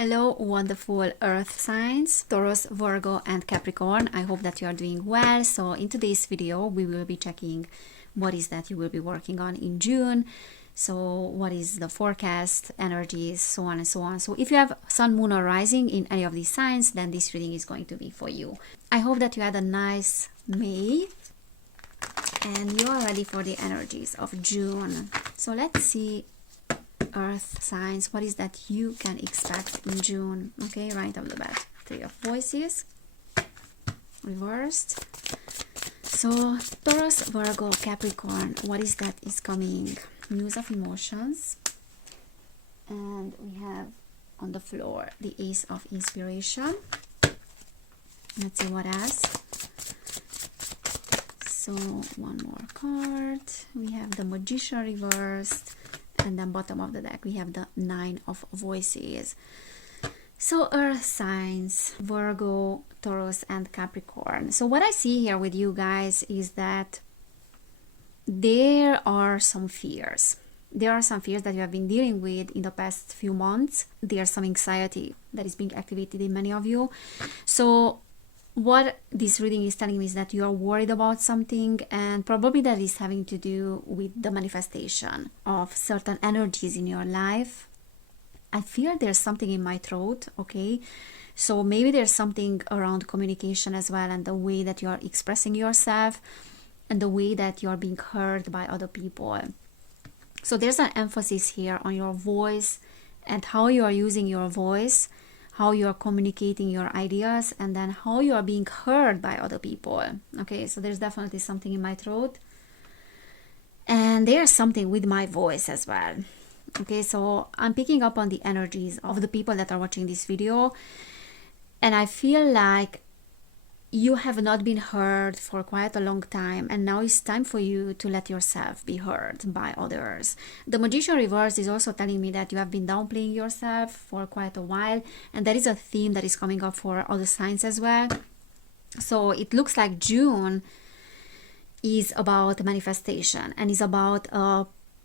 Hello, wonderful earth signs, Taurus, Virgo, and Capricorn. I hope that you are doing well. So in today's video, we will be checking what is that you will be working on in June. So what is the forecast, energies, so on and so on. So if you have sun, moon, or rising in any of these signs, then this reading is going to be for you. I hope that you had a nice May and you are ready for the energies of June. So let's see, earth signs, what is that you can expect in June. Okay, right off the bat, Three of Voices reversed. So Taurus, Virgo, Capricorn, what is that is coming? News of emotions. And we have on the floor the Ace of Inspiration. Let's see what else. So one more card. We have the Magician reversed. And then bottom of the deck, we have the Nine of Voices. So earth signs, Virgo, Taurus, and Capricorn. So what I see here with you guys is that there are some fears. There are some fears that you have been dealing with in the past few months. There's some anxiety that is being activated in many of you. So what this reading is telling me is that you are worried about something, and probably that is having to do with the manifestation of certain energies in your life. I feel there's something in my throat, okay? So maybe there's something around communication as well, and the way that you are expressing yourself and the way that you are being heard by other people. So there's an emphasis here on your voice and how you are using your voice, how you are communicating your ideas, and then how you are being heard by other people. Okay, so there's definitely something in my throat. And there's something with my voice as well. Okay, so I'm picking up on the energies of the people that are watching this video. And I feel like you have not been heard for quite a long time, and now it's time for you to let yourself be heard by others. The Magician reverse is also telling me that you have been downplaying yourself for quite a while, and that is a theme that is coming up for other signs as well. So it looks like June is about manifestation and is about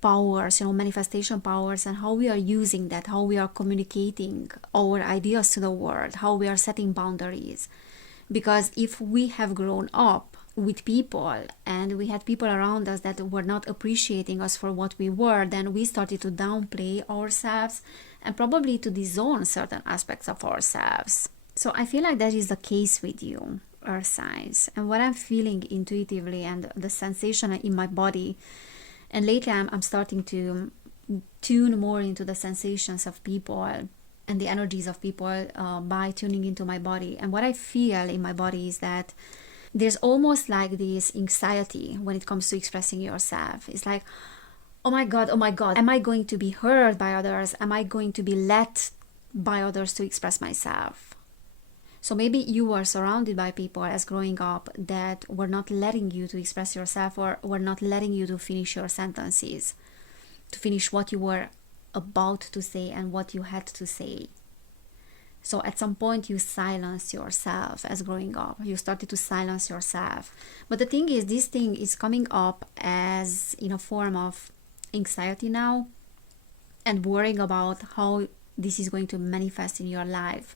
powers, manifestation powers, and how we are using that, how we are communicating our ideas to the world, how we are setting boundaries. Because if we have grown up with people and we had people around us that were not appreciating us for what we were, then we started to downplay ourselves and probably to disown certain aspects of ourselves. So I feel like that is the case with you, earth signs. And what I'm feeling intuitively and the sensation in my body, and lately I'm starting to tune more into the sensations of people and the energies of people by tuning into my body. And what I feel in my body is that there's almost like this anxiety when it comes to expressing yourself. It's like, oh my God, am I going to be heard by others? Am I going to be let by others to express myself? So maybe you were surrounded by people as growing up that were not letting you to express yourself, or were not letting you to finish your sentences, to finish what you were about to say and what you had to say. So at some point you silenced yourself as growing up. You started to silence yourself. But the thing is, this thing is coming up as in a form of anxiety now, and worrying about how this is going to manifest in your life.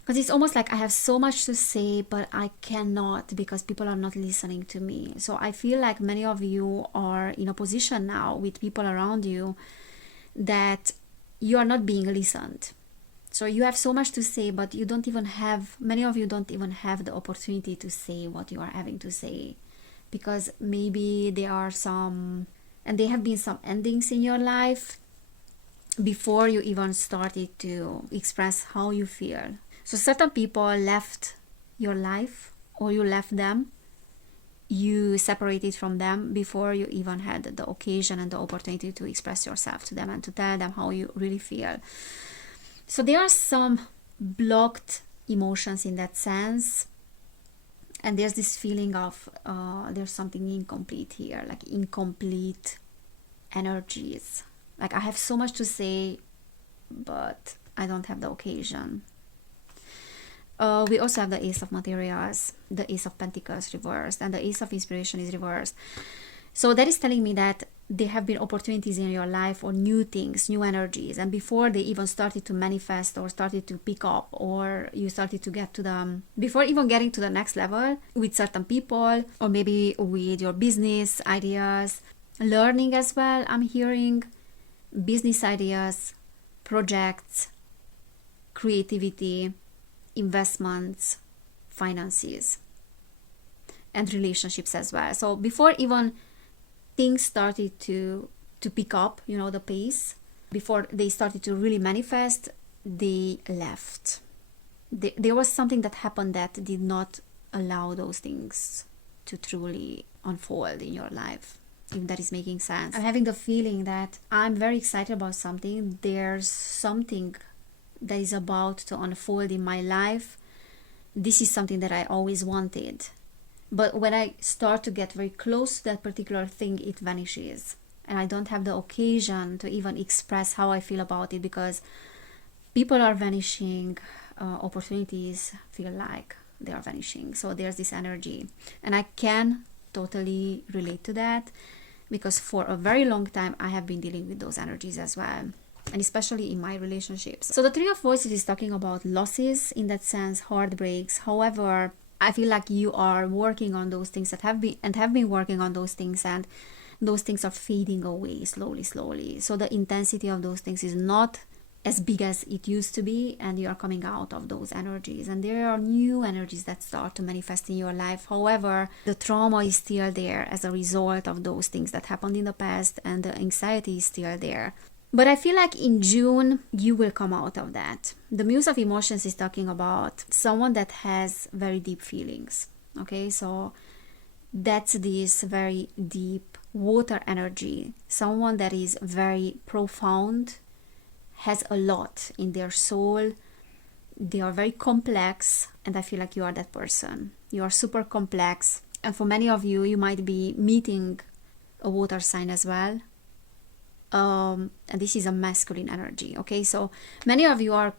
Because it's almost like I have so much to say, but I cannot because people are not listening to me. So I feel like many of you are in a position now with people around you that you are not being listened. So you have so much to say, but you don't even have, many of you don't even have the opportunity to say what you are having to say, because maybe there are some, and there have been some endings in your life before you even started to express how you feel. So certain people left your life, or you left them, you separated from them before you even had the occasion and the opportunity to express yourself to them and to tell them how you really feel. So there are some blocked emotions in that sense, and there's this feeling of there's something incomplete here, like incomplete energies. Like I have so much to say, but I don't have the occasion. We also have the Ace of Materials, the Ace of Pentacles reversed, and the Ace of Inspiration is reversed. So that is telling me that there have been opportunities in your life or new things, new energies, and before they even started to manifest or started to pick up, or you started to get to them, before even getting to the next level with certain people, or maybe with your business ideas, learning as well, I'm hearing business ideas, projects, creativity, investments, finances, and relationships as well. So before even things started to pick up, you know, the pace, before they started to really manifest, they left. There was something that happened that did not allow those things to truly unfold in your life, if that is making sense. I'm having the feeling that I'm very excited about something. There's something that is about to unfold in my life. This is something that I always wanted. But when I start to get very close to that particular thing, it vanishes. And I don't have the occasion to even express how I feel about it, because people are vanishing, opportunities feel like they are vanishing. So there's this energy. And I can totally relate to that, because for a very long time I have been dealing with those energies as well. And especially in my relationships. So the Three of Voices is talking about losses, in that sense, heartbreaks. However, I feel like you are working on those things that have been working on those things, and those things are fading away slowly. So the intensity of those things is not as big as it used to be, and you are coming out of those energies, and there are new energies that start to manifest in your life. However, the trauma is still there as a result of those things that happened in the past, and the anxiety is still there. But I feel like in June, you will come out of that. The Muse of Emotions is talking about someone that has very deep feelings. Okay, so that's this very deep water energy. Someone that is very profound, has a lot in their soul. They are very complex, and I feel like you are that person. You are super complex. And for many of you, you might be meeting a water sign as well. And this is a masculine energy. Okay, so many of you are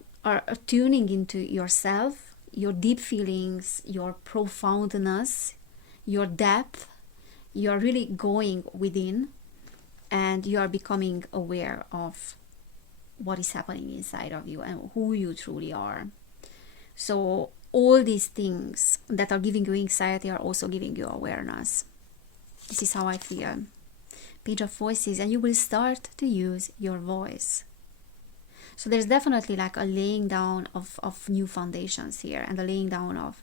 tuning into yourself, your deep feelings, your profoundness, your depth. You're really going within, and you are becoming aware of what is happening inside of you and who you truly are. So all these things that are giving you anxiety are also giving you awareness. This is how I feel. Page of Voices, and you will start to use your voice. So there's definitely like a laying down of new foundations here, and the laying down of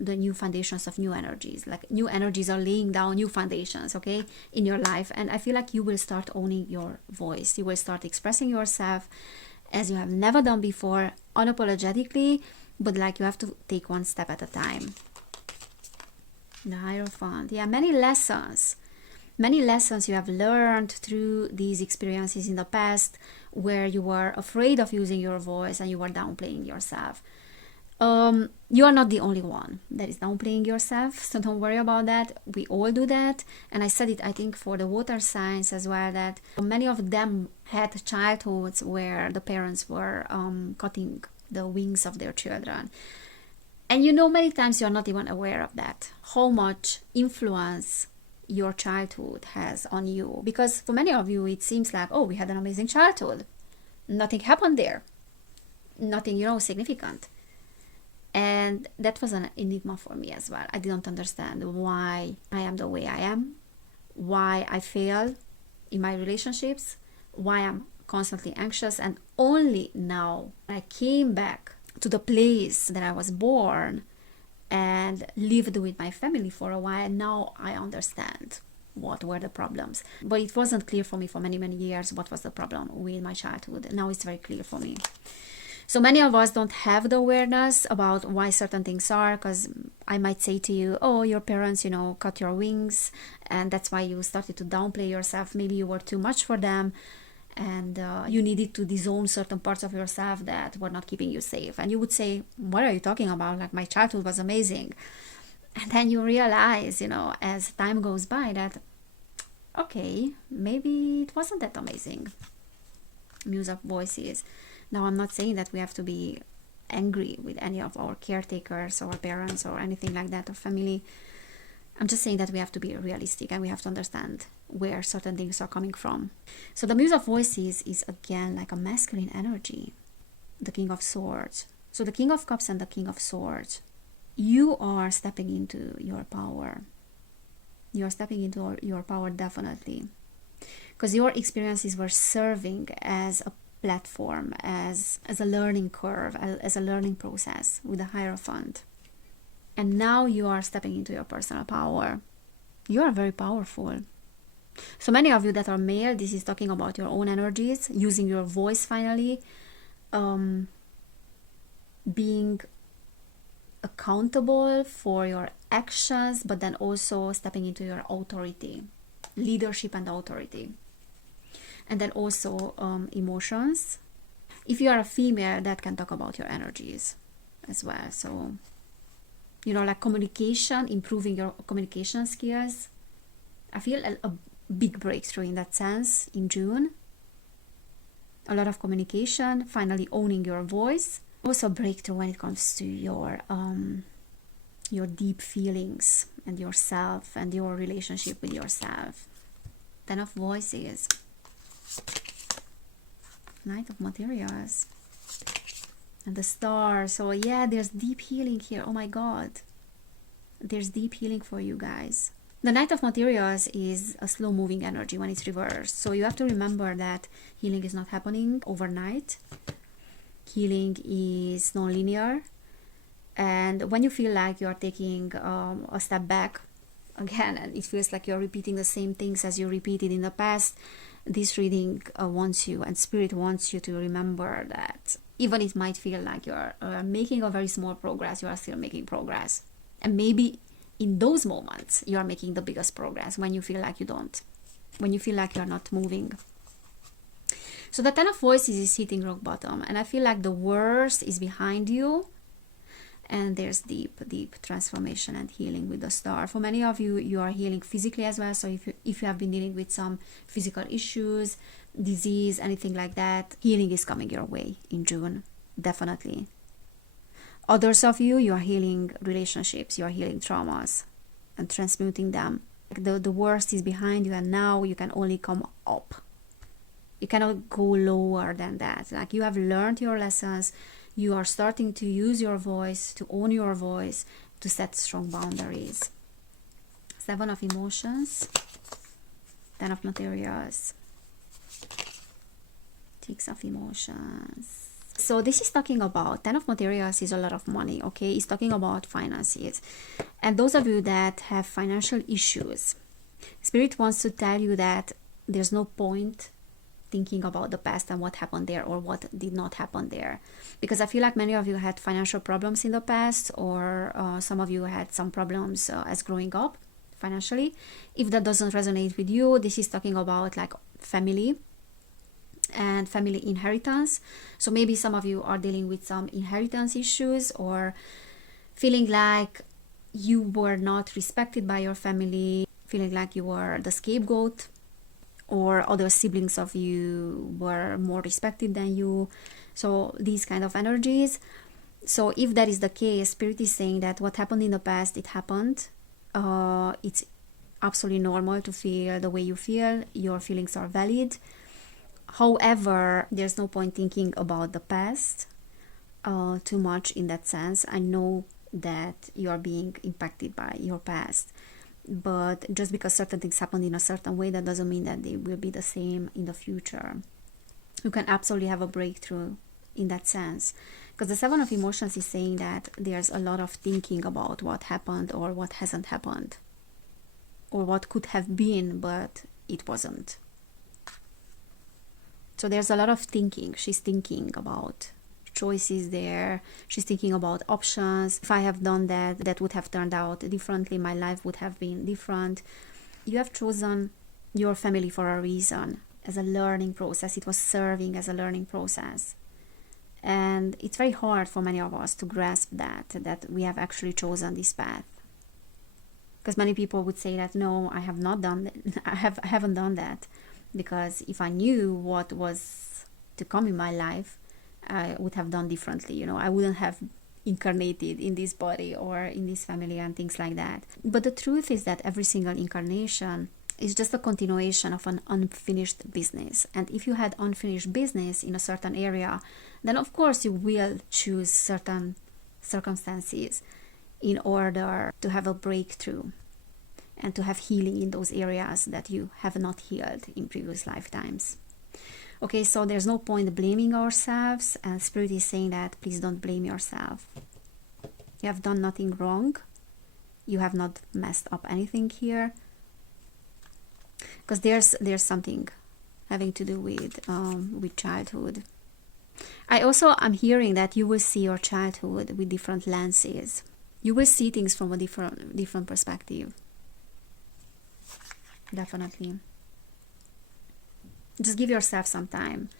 the new foundations of new energies. Like new energies are laying down new foundations, okay, in your life. And I feel like you will start owning your voice. You will start expressing yourself as you have never done before, unapologetically, but like you have to take one step at a time. The Hierophant. Yeah, many lessons you have learned through these experiences in the past, where you were afraid of using your voice and you were downplaying yourself. You are not the only one that is downplaying yourself, so don't worry about that. We all do that. And I said it, I think, for the water signs as well, that many of them had childhoods where the parents were cutting the wings of their children. And you know, many times you're not even aware of that, how much influence your childhood has on you. Because for many of you, it seems like, oh, we had an amazing childhood. Nothing happened there. Nothing, significant. And that was an enigma for me as well. I didn't understand why I am the way I am, why I fail in my relationships, why I'm constantly anxious. And only now I came back to the place that I was born and lived with my family for a while. Now I understand what were the problems. But it wasn't clear for me for many, many years what was the problem with my childhood. Now it's very clear for me. So many of us don't have the awareness about why certain things are, because I might say to you, oh, your parents, cut your wings, and that's why you started to downplay yourself. Maybe you were too much for them, and you needed to disown certain parts of yourself that were not keeping you safe. And you would say, what are you talking about? Like, my childhood was amazing. And then you realize, as time goes by, that, okay, maybe it wasn't that amazing. Muse of Voices. Now, I'm not saying that we have to be angry with any of our caretakers or parents or anything like that, or family. I'm just saying that we have to be realistic, and we have to understand where certain things are coming from. So the Muse of Voices is again like a masculine energy, the King of Swords. So the King of Cups and the King of Swords, you are stepping into your power. You are stepping into your power definitely, because your experiences were serving as a platform, as a learning curve, as a learning process with the Hierophant. And now you are stepping into your personal power. You are very powerful. So many of you that are male, this is talking about your own energies, using your voice finally, being accountable for your actions, but then also stepping into your authority, leadership and authority. And then also emotions. If you are a female, that can talk about your energies as well. So, you know, like communication, improving your communication skills. I feel a big breakthrough in that sense in June. A lot of communication, finally owning your voice. Also breakthrough when it comes to your deep feelings and yourself and your relationship with yourself. Ten of Voices. Knight of Materials. And the Star. So yeah, there's deep healing here. Oh my God. There's deep healing for you guys. The Knight of Materials is a slow moving energy when it's reversed. So you have to remember that healing is not happening overnight. Healing is non-linear. And when you feel like you're taking a step back, again, and it feels like you're repeating the same things as you repeated in the past, this reading wants you, and Spirit wants you to remember that even it might feel like you're making a very small progress, you are still making progress. And maybe in those moments, you are making the biggest progress when you feel like you don't, when you feel like you're not moving. So the Ten of Voices is hitting rock bottom, and I feel like the worst is behind you. And there's deep transformation and healing with the Star. For many of you, you are healing physically as well. So if you have been dealing with some physical issues, disease, anything like that, healing is coming your way in June, definitely. Others of you, you are healing relationships, you are healing traumas and transmuting them. The worst is behind you, and now you can only come up. You cannot go lower than that. Like, you have learned your lessons. You are starting to use your voice, to own your voice, to set strong boundaries. Seven of Emotions. Ten of Materials. Six of Emotions. So this is talking about, Ten of Materials is a lot of money, okay? It's talking about finances. And those of you that have financial issues, Spirit wants to tell you that there's no point thinking about the past and what happened there or what did not happen there, because I feel like many of you had financial problems in the past, or some of you had some problems as growing up financially. If that doesn't resonate with you, this is talking about like family and family inheritance. So maybe some of you are dealing with some inheritance issues, or feeling like you were not respected by your family, feeling like you were the scapegoat, or other siblings of you were more respected than you. So these kind of energies. So if that is the case, Spirit is saying that what happened in the past, it happened. It's absolutely normal to feel the way you feel. Your feelings are valid. However, there's no point thinking about the past too much in that sense. I know that you are being impacted by your past, but just because certain things happened in a certain way, that doesn't mean that they will be the same in the future. You can absolutely have a breakthrough in that sense, because the Seven of Emotions is saying that there's a lot of thinking about what happened or what hasn't happened, or what could have been but it wasn't. So there's a lot of thinking. She's thinking about choices there. She's thinking about options. If I have done that, that would have turned out differently. My life would have been different. You have chosen your family for a reason, as a learning process. It was serving as a learning process. And it's very hard for many of us to grasp that we have actually chosen this path. Because many people would say that, no, I have not done that. I haven't done that. Because if I knew what was to come in my life, I would have done differently. You know, I wouldn't have incarnated in this body or in this family and things like that. But the truth is that every single incarnation It's just a continuation of an unfinished business. And if you had unfinished business in a certain area, then of course you will choose certain circumstances in order to have a breakthrough and to have healing in those areas that you have not healed in previous lifetimes. Okay, so there's no point blaming ourselves, and Spirit is saying that please don't blame yourself. You have done nothing wrong. You have not messed up anything here. Because there's something having to do with childhood. I'm hearing that you will see your childhood with different lenses. You will see things from a different perspective. Definitely. Just give yourself some time.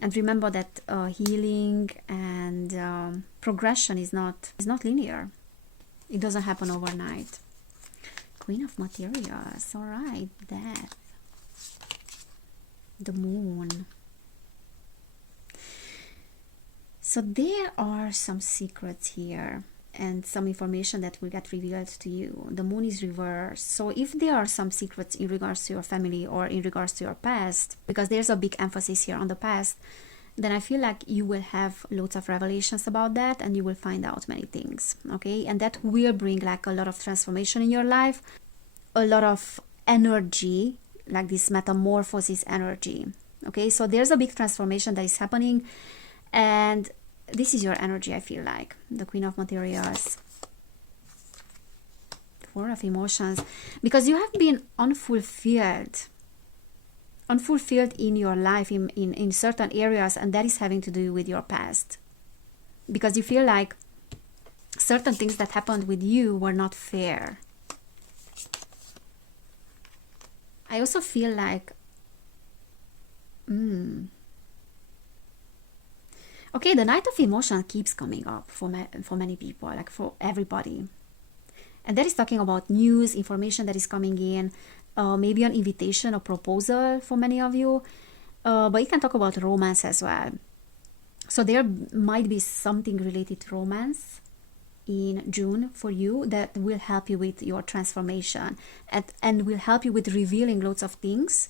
And remember that healing and progression is not linear. It doesn't happen overnight. Queen of Materials. All right. Death. The Moon. So there are some secrets here and some information that will get revealed to you. The Moon is reversed. So if there are some secrets in regards to your family or in regards to your past, because there's a big emphasis here on the past, then I feel like you will have lots of revelations about that and you will find out many things, okay? And that will bring like a lot of transformation in your life, a lot of energy, like this metamorphosis energy, okay? So there's a big transformation that is happening, and this is your energy, I feel like. The Queen of Materials. Four of Emotions. Because you have been unfulfilled in your life in certain areas, and that is having to do with your past. Because you feel like certain things that happened with you were not fair. I also feel like okay, the Knight of Emotion keeps coming up for many people, like for everybody. And that is talking about news, information that is coming in, maybe an invitation, a proposal for many of you. But it can talk about romance as well. So there might be something related to romance in June for you that will help you with your transformation and will help you with revealing lots of things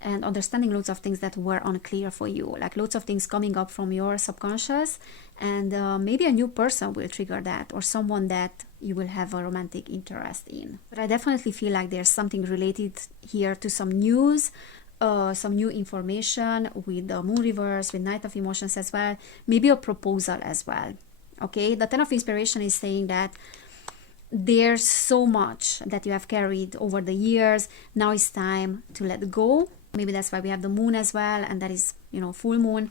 and understanding lots of things that were unclear for you, like lots of things coming up from your subconscious, and maybe a new person will trigger that, or someone that you will have a romantic interest in. But I definitely feel like there's something related here to some news, some new information with the Moon reverse, with Knight of Emotions as well, maybe a proposal as well. Okay, the Ten of Inspiration is saying that there's so much that you have carried over the years. Now it's time to let go. Maybe that's why we have the Moon as well, and that is, full moon.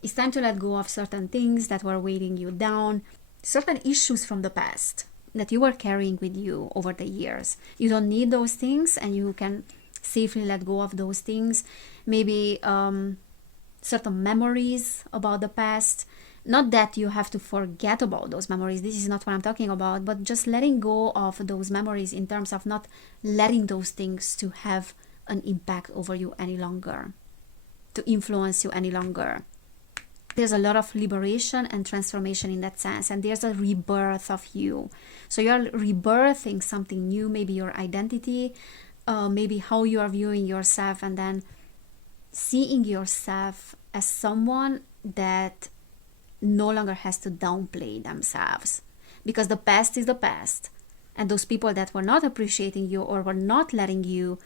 It's time to let go of certain things that were weighing you down, certain issues from the past that you were carrying with you over the years. You don't need those things, and you can safely let go of those things. Maybe certain memories about the past. Not that you have to forget about those memories. This is not what I'm talking about, but just letting go of those memories in terms of not letting those things to have an impact over you any longer, to influence you any longer. There's a lot of liberation and transformation in that sense, and there's a rebirth of you. So you're rebirthing something new, maybe your identity, maybe how you are viewing yourself, and then seeing yourself as someone that no longer has to downplay themselves, because the past is the past, and those people that were not appreciating you or were not letting you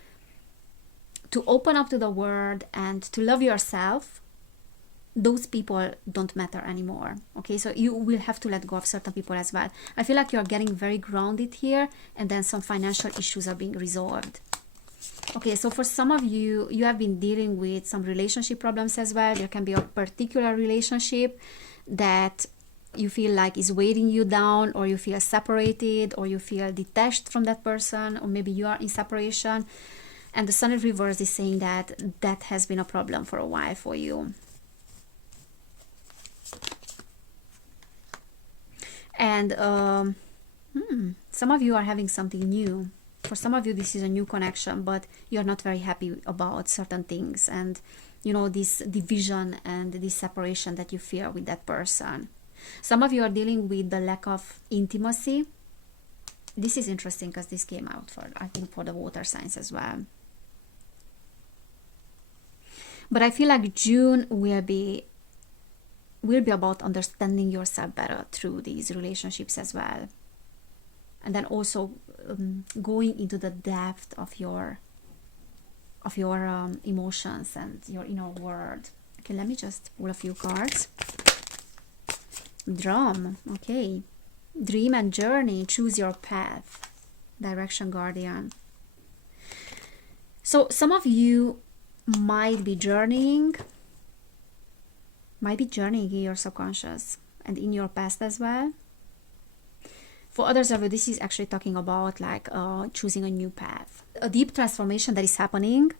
to open up to the world and to love yourself, those people don't matter anymore. Okay, so you will have to let go of certain people as well. I feel like you're getting very grounded here, and then some financial issues are being resolved. Okay, so for some of you, you have been dealing with some relationship problems as well. There can be a particular relationship that you feel like is weighing you down, or you feel separated, or you feel detached from that person, or maybe you are in separation. And the Sun in reverse is saying that that has been a problem for a while for you. And some of you are having something new. For some of you, this is a new connection, but you're not very happy about certain things. And, this division and this separation that you fear with that person. Some of you are dealing with the lack of intimacy. This is interesting because this came out for the water signs as well. But I feel like June will be about understanding yourself better through these relationships as well. And then also going into the depth of your emotions and your inner world. Okay, let me just pull a few cards. Drum, okay. Dream and journey, choose your path. Direction guardian. So some of you might be journeying in your subconscious and in your past as well. For others of you, this is actually talking about like choosing a new path, a deep transformation that is happening.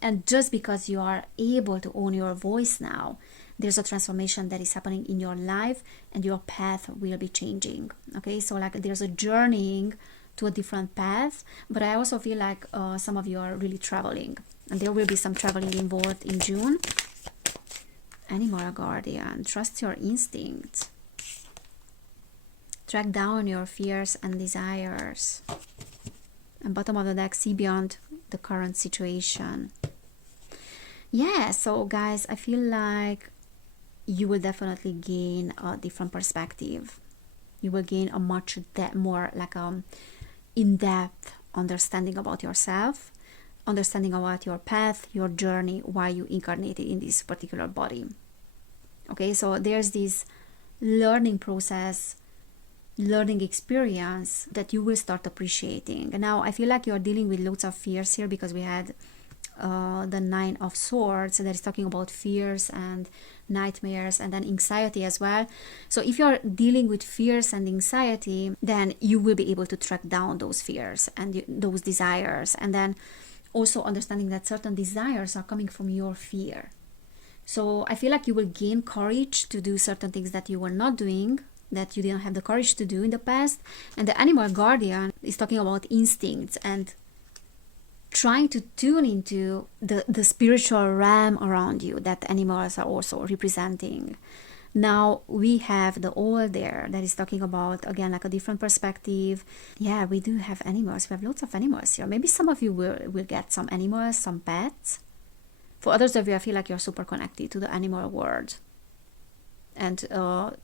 And just because you are able to own your voice now, there's a transformation that is happening in your life and your path will be changing. Okay, so like there's a journeying to a different path, but I also feel like some of you are really traveling, and there will be some traveling involved in June. Animal guardian, trust your instinct. Track down your fears and desires. And bottom of the deck, see beyond the current situation. Yeah, so guys, I feel like you will definitely gain a different perspective. You will gain a much more like in-depth understanding about yourself, understanding about your path, your journey, why you incarnated in this particular body. Okay, so there's this learning process, learning experience that you will start appreciating. And now I feel like you're dealing with lots of fears here, because we had the Nine of Swords that is talking about fears and nightmares, and then anxiety as well. So if you're dealing with fears and anxiety, then you will be able to track down those fears and those desires, and then also understanding that certain desires are coming from your fear. So I feel like you will gain courage to do certain things that you were not doing, that you didn't have the courage to do in the past. And the animal guardian is talking about instincts and trying to tune into the spiritual realm around you that animals are also representing. Now we have the owl there that is talking about, again, like a different perspective. Yeah, we do have animals. We have lots of animals here. Maybe some of you will get some animals, some pets. For others of you, I feel like you're super connected to the animal world. And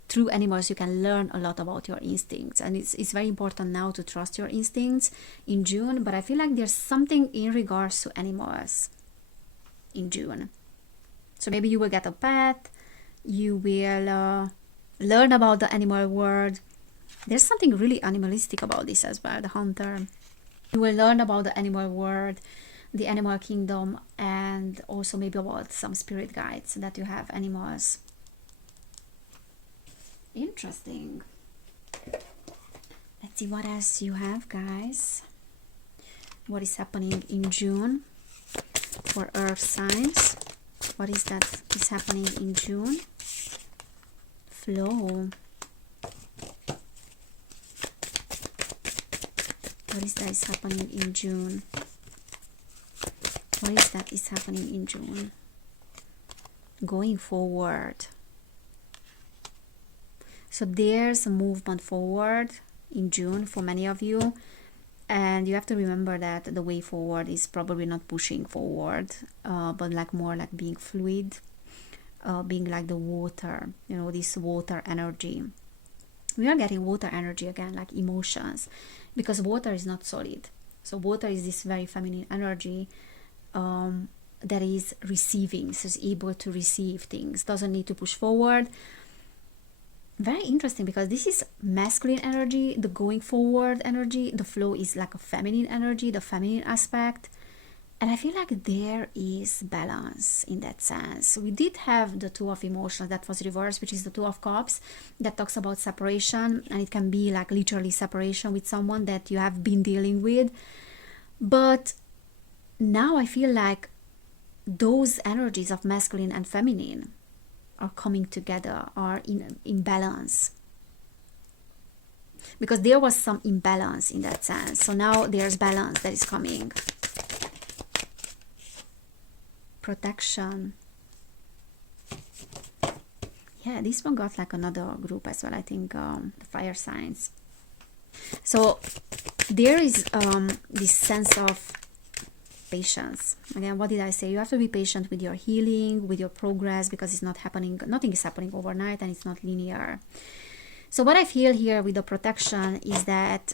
through animals, you can learn a lot about your instincts. And it's very important now to trust your instincts in June. But I feel like there's something in regards to animals in June. So maybe you will get a pet. You will learn about the animal world. There's something really animalistic about this as well, the hunter. You will learn about the animal world, the animal kingdom, and also maybe about some spirit guides that you have animals. Interesting. Let's see what else you have, guys. What is happening in June for earth signs? What is that is happening in June? Flow. What is that is happening in June? What is that is happening in June? Going forward. So there's a movement forward in June for many of you. And you have to remember that the way forward is probably not pushing forward, but like more like being fluid, being like the water, you know, this water energy. We are getting water energy again, like emotions, because water is not solid. So water is this very feminine energy that is receiving, so is able to receive things, doesn't need to push forward. Very interesting, because this is masculine energy, the going forward energy. The flow is like a feminine energy, the feminine aspect. And I feel like there is balance in that sense. We did have the Two of Emotions that was reversed, which is the Two of Cups, that talks about separation. And it can be like literally separation with someone that you have been dealing with. But now I feel like those energies of masculine and feminine are coming together, are in balance, because there was some imbalance in that sense. So now there's balance that is coming. Protection. Yeah, this one got like another group as well, I think, the fire signs. So there is this sense of patience. Again, what did I say? You have to be patient with your healing, with your progress, because it's not happening, nothing is happening overnight, and it's not linear. So what I feel here with the protection is that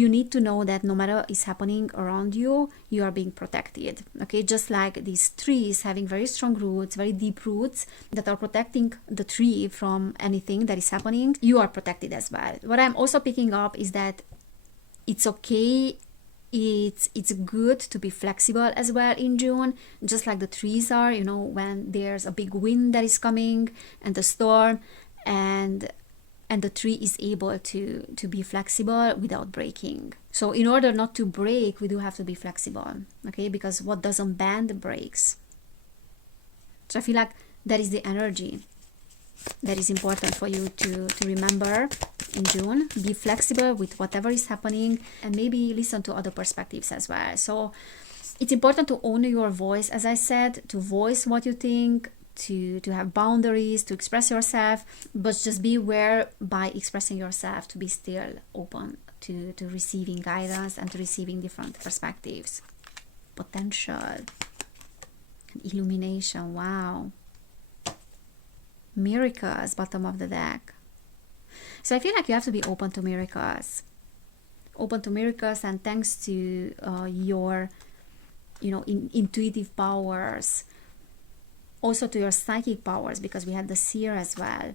you need to know that no matter what is happening around you, you are being protected. Okay, just like these trees having very strong roots, very deep roots that are protecting the tree from anything that is happening, you are protected as well. What I'm also picking up is that it's okay, it's good to be flexible as well in June, just like the trees are, you know, when there's a big wind that is coming and a storm, and the tree is able to be flexible without breaking. So in order not to break, we do have to be flexible, okay? Because what doesn't bend breaks. So I feel like that is the energy that is important for you to remember in June. Be flexible with whatever is happening, and maybe listen to other perspectives as well. So it's important to own your voice, as I said, to voice what you think, to have boundaries, to express yourself, but just be aware by expressing yourself to be still open to receiving guidance and to receiving different perspectives. Potential. Illumination. Wow. Miracles, bottom of the deck. So I feel like you have to be open to miracles. Open to miracles, and thanks to your, you know, intuitive powers, also to your psychic powers, because we had the seer as well.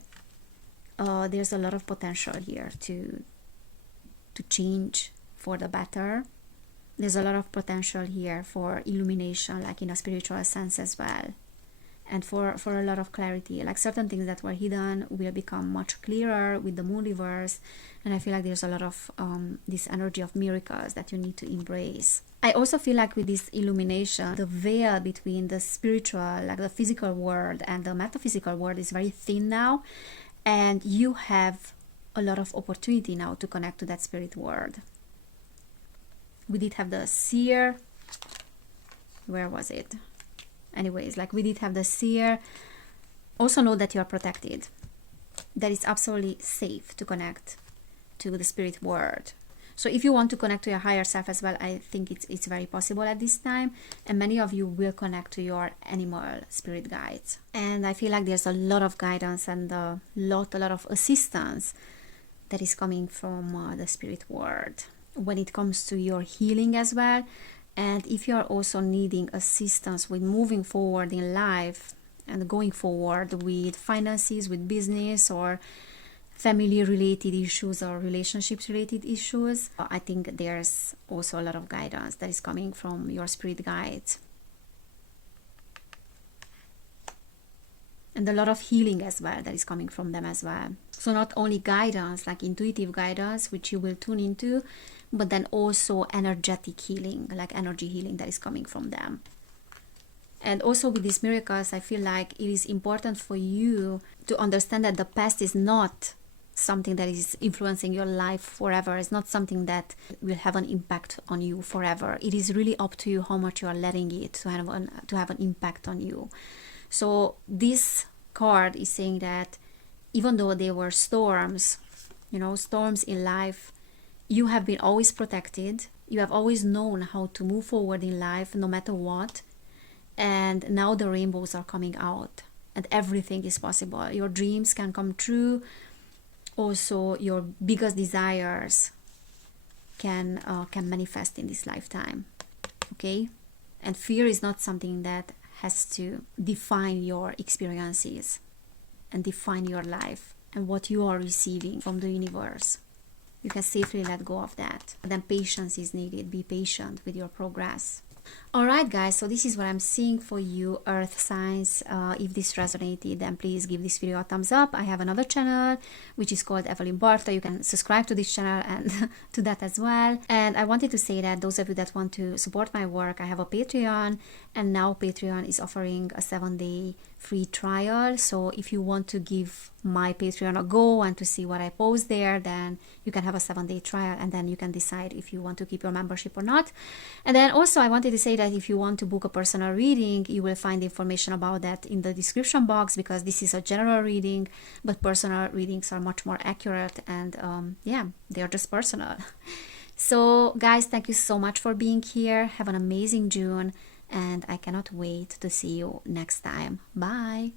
There's a lot of potential here to change for the better. There's a lot of potential here for illumination, like in a spiritual sense as well, and for a lot of clarity. Like certain things that were hidden will become much clearer with the moon reverse, and I feel like there's a lot of this energy of miracles that you need to embrace. I also feel like with this illumination, the veil between the spiritual, like the physical world, and the metaphysical world is very thin now, and you have a lot of opportunity now to connect to that spirit world. We did have the seer. Where was it? Anyways, like we did have the seer. Also know that you are protected. That it's absolutely safe to connect to the spirit world. So if you want to connect to your higher self as well, I think it's very possible at this time. And many of you will connect to your animal spirit guides. And I feel like there's a lot of guidance and a lot of assistance that is coming from the spirit world when it comes to your healing as well. And if you are also needing assistance with moving forward in life and going forward with finances, with business, or family related issues or relationships related issues, I think there's also a lot of guidance that is coming from your spirit guides. And a lot of healing as well that is coming from them as well. So not only guidance, like intuitive guidance, which you will tune into, but then also energetic healing, like energy healing that is coming from them. And also with these miracles, I feel like it is important for you to understand that the past is not something that is influencing your life forever. It's not something that will have an impact on you forever. It is really up to you how much you are letting it to have an impact on you. So this card is saying that even though there were storms, storms in life, you have been always protected. You have always known how to move forward in life no matter what. And now the rainbows are coming out and everything is possible. Your dreams can come true. Also, your biggest desires can manifest in this lifetime. Okay? And fear is not something that has to define your experiences and define your life and what you are receiving from the universe. You can safely let go of that. And then patience is needed. Be patient with your progress. Alright guys, so this is what I'm seeing for you, earth signs. If this resonated, then please give this video a thumbs up. I have another channel which is called Evelin Barta. You can subscribe to this channel and to that as well. And I wanted to say that those of you that want to support my work, I have a Patreon, and now Patreon is offering a 7-day free trial. So if you want to give my Patreon a go and to see what I post there, then you can have a 7-day trial, and then you can decide if you want to keep your membership or not. And then also I wanted to say that if you want to book a personal reading, you will find information about that in the description box, because this is a general reading, but personal readings are much more accurate, and yeah, they are just personal. So guys, thank you so much for being here. Have an amazing June, and I cannot wait to see you next time. Bye.